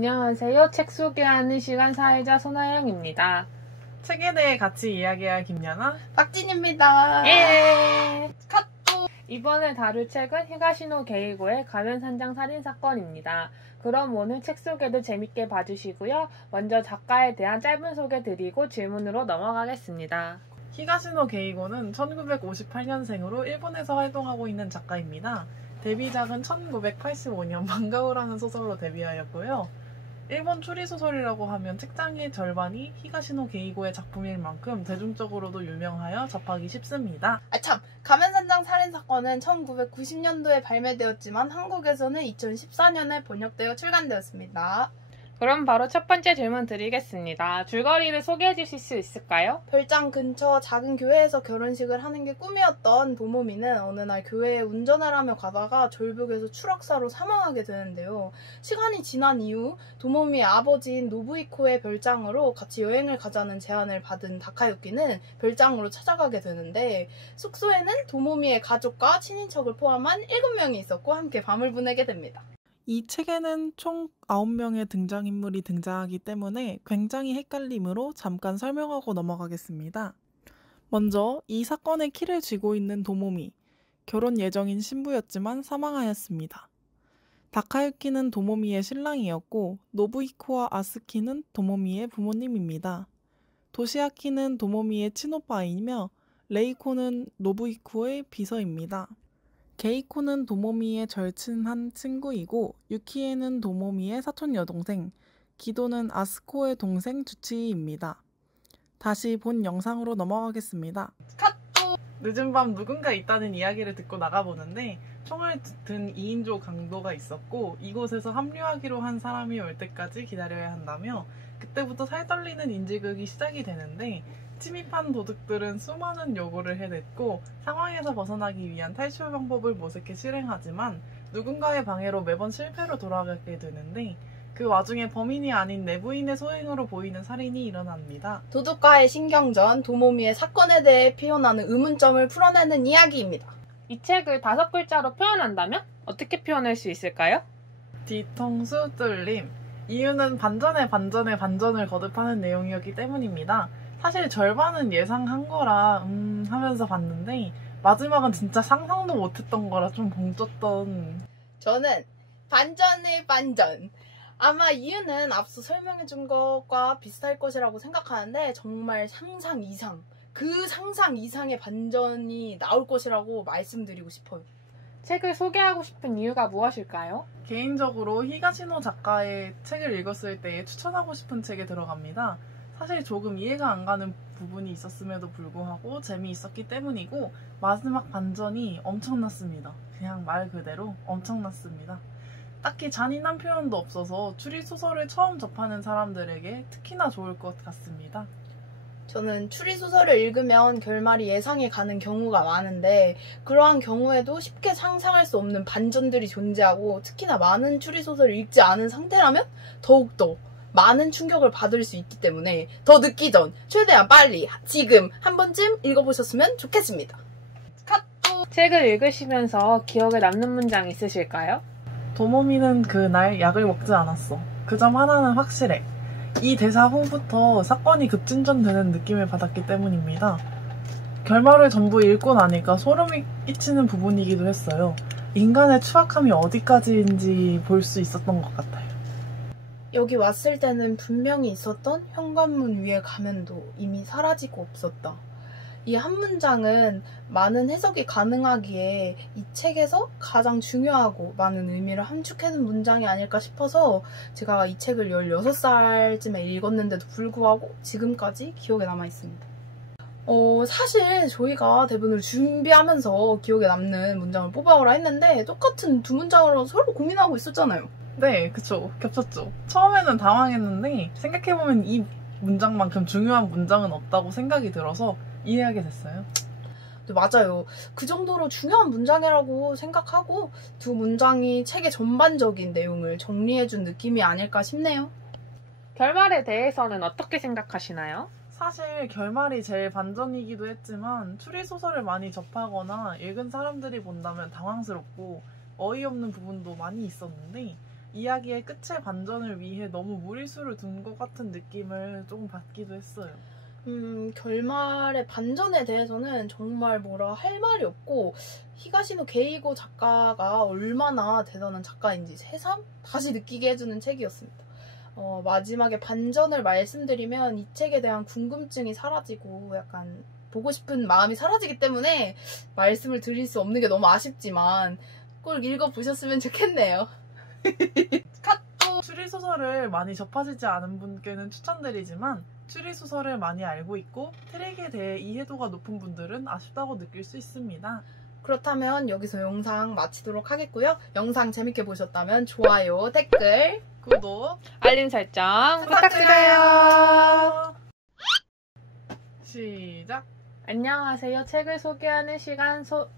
안녕하세요. 책 소개하는 시간 사회자 손아영입니다. 책에 대해 같이 이야기할 김연아, 박진입니다. 예! 카톡! 이번에 다룰 책은 히가시노 게이고의 가면산장 살인사건입니다. 그럼 오늘 책 소개도 재밌게 봐주시고요. 먼저 작가에 대한 짧은 소개 드리고 질문으로 넘어가겠습니다. 히가시노 게이고는 1958년생으로 일본에서 활동하고 있는 작가입니다. 데뷔작은 1985년 방가오라는 소설로 데뷔하였고요. 일본 추리소설이라고 하면 책장의 절반이 히가시노 게이고의 작품일 만큼 대중적으로도 유명하여 접하기 쉽습니다. 가면산장 살인사건은 1990년도에 발매되었지만 한국에서는 2014년에 번역되어 출간되었습니다. 그럼 바로 첫 번째 질문 드리겠습니다. 줄거리를 소개해 주실 수 있을까요? 별장 근처 작은 교회에서 결혼식을 하는 게 꿈이었던 도모미는 어느 날 교회에 운전을 하며 가다가 절벽에서 추락사로 사망하게 되는데요. 시간이 지난 이후 도모미의 아버지인 노부이코의 별장으로 같이 여행을 가자는 제안을 받은 다카유키는 별장으로 찾아가게 되는데 숙소에는 도모미의 가족과 친인척을 포함한 7명이 있었고 함께 밤을 보내게 됩니다. 이 책에는 총 9명의 등장인물이 등장하기 때문에 굉장히 헷갈림으로 잠깐 설명하고 넘어가겠습니다. 먼저 이 사건의 키를 쥐고 있는 도모미, 결혼 예정인 신부였지만 사망하였습니다. 다카유키는 도모미의 신랑이었고 노부이코와 아스키는 도모미의 부모님입니다. 도시아키는 도모미의 친오빠이며 레이코는 노부이코의 비서입니다. 게이코는 도모미의 절친한 친구이고 유키에는 도모미의 사촌 여동생, 기도는 아스코의 동생 주치이입니다. 다시 본 영상으로 넘어가겠습니다. 카톡! 늦은 밤 누군가 있다는 이야기를 듣고 나가보는데 총을 든 2인조 강도가 있었고 이곳에서 합류하기로 한 사람이 올 때까지 기다려야 한다며 그때부터 살떨리는 인지극이 시작이 되는데 침입한 도둑들은 수많은 요구를 해댔고 상황에서 벗어나기 위한 탈출 방법을 모색해 실행하지만 누군가의 방해로 매번 실패로 돌아가게 되는데 그 와중에 범인이 아닌 내부인의 소행으로 보이는 살인이 일어납니다. 도둑과의 신경전, 도모미의 사건에 대해 피어나는 의문점을 풀어내는 이야기입니다. 이 책을 5글자로 표현한다면 어떻게 표현할 수 있을까요? 뒤통수 뚫림. 이유는 반전에 반전을 거듭하는 내용이었기 때문입니다. 사실 절반은 예상한 거라 하면서 봤는데 마지막은 진짜 상상도 못했던 거라 좀 벙쪘던. 저는 반전의 반전. 아마 이유는 앞서 설명해준 것과 비슷할 것이라고 생각하는데 정말 상상 이상, 그 상상 이상의 반전이 나올 것이라고 말씀드리고 싶어요. 책을 소개하고 싶은 이유가 무엇일까요? 개인적으로 히가시노 작가의 책을 읽었을 때 추천하고 싶은 책에 들어갑니다. 사실 조금 이해가 안 가는 부분이 있었음에도 불구하고 재미있었기 때문이고 마지막 반전이 엄청났습니다. 그냥 말 그대로 엄청났습니다. 딱히 잔인한 표현도 없어서 추리소설을 처음 접하는 사람들에게 특히나 좋을 것 같습니다. 저는 추리소설을 읽으면 결말이 예상이 가는 경우가 많은데 그러한 경우에도 쉽게 상상할 수 없는 반전들이 존재하고 특히나 많은 추리소설을 읽지 않은 상태라면 더욱더 많은 충격을 받을 수 있기 때문에 더 늦기 전 최대한 빨리 지금 한 번쯤 읽어보셨으면 좋겠습니다. 카톡! 책을 읽으시면서 기억에 남는 문장 있으실까요? 도모미는 그날 약을 먹지 않았어. 그 점 하나는 확실해. 이 대사 후부터 사건이 급진전되는 느낌을 받았기 때문입니다. 결말을 전부 읽고 나니까 소름이 끼치는 부분이기도 했어요. 인간의 추악함이 어디까지인지 볼 수 있었던 것 같아요. 여기 왔을 때는 분명히 있었던 현관문 위의 가면도 이미 사라지고 없었다. 이 한 문장은 많은 해석이 가능하기에 이 책에서 가장 중요하고 많은 의미를 함축해둔 문장이 아닐까 싶어서 제가 이 책을 16살쯤에 읽었는데도 불구하고 지금까지 기억에 남아있습니다. 사실 저희가 대본을 준비하면서 기억에 남는 문장을 뽑아오라 했는데 똑같은 두 문장으로 서로 고민하고 있었잖아요. 네, 그쵸. 겹쳤죠. 처음에는 당황했는데 생각해보면 이 문장만큼 중요한 문장은 없다고 생각이 들어서 이해하게 됐어요. 네, 맞아요. 그 정도로 중요한 문장이라고 생각하고 두 문장이 책의 전반적인 내용을 정리해준 느낌이 아닐까 싶네요. 결말에 대해서는 어떻게 생각하시나요? 사실 결말이 제일 반전이기도 했지만 추리소설을 많이 접하거나 읽은 사람들이 본다면 당황스럽고 어이없는 부분도 많이 있었는데 이야기의 끝의 반전을 위해 너무 무리수를 둔 것 같은 느낌을 조금 받기도 했어요. 결말의 반전에 대해서는 정말 뭐라 할 말이 없고, 히가시노 게이고 작가가 얼마나 대단한 작가인지 새삼 다시 느끼게 해주는 책이었습니다. 마지막에 반전을 말씀드리면 이 책에 대한 궁금증이 사라지고 약간 보고 싶은 마음이 사라지기 때문에 말씀을 드릴 수 없는 게 너무 아쉽지만 꼭 읽어보셨으면 좋겠네요. 추리소설을 많이 접하시지 않은 분께는 추천드리지만 추리소설을 많이 알고 있고 트랙에 대해 이해도가 높은 분들은 아쉽다고 느낄 수 있습니다. 그렇다면 여기서 영상 마치도록 하겠고요. 영상 재밌게 보셨다면 좋아요, 댓글, 구독, 알림 설정 부탁드려요. 시작. 안녕하세요. 책을 소개하는 시간 진짜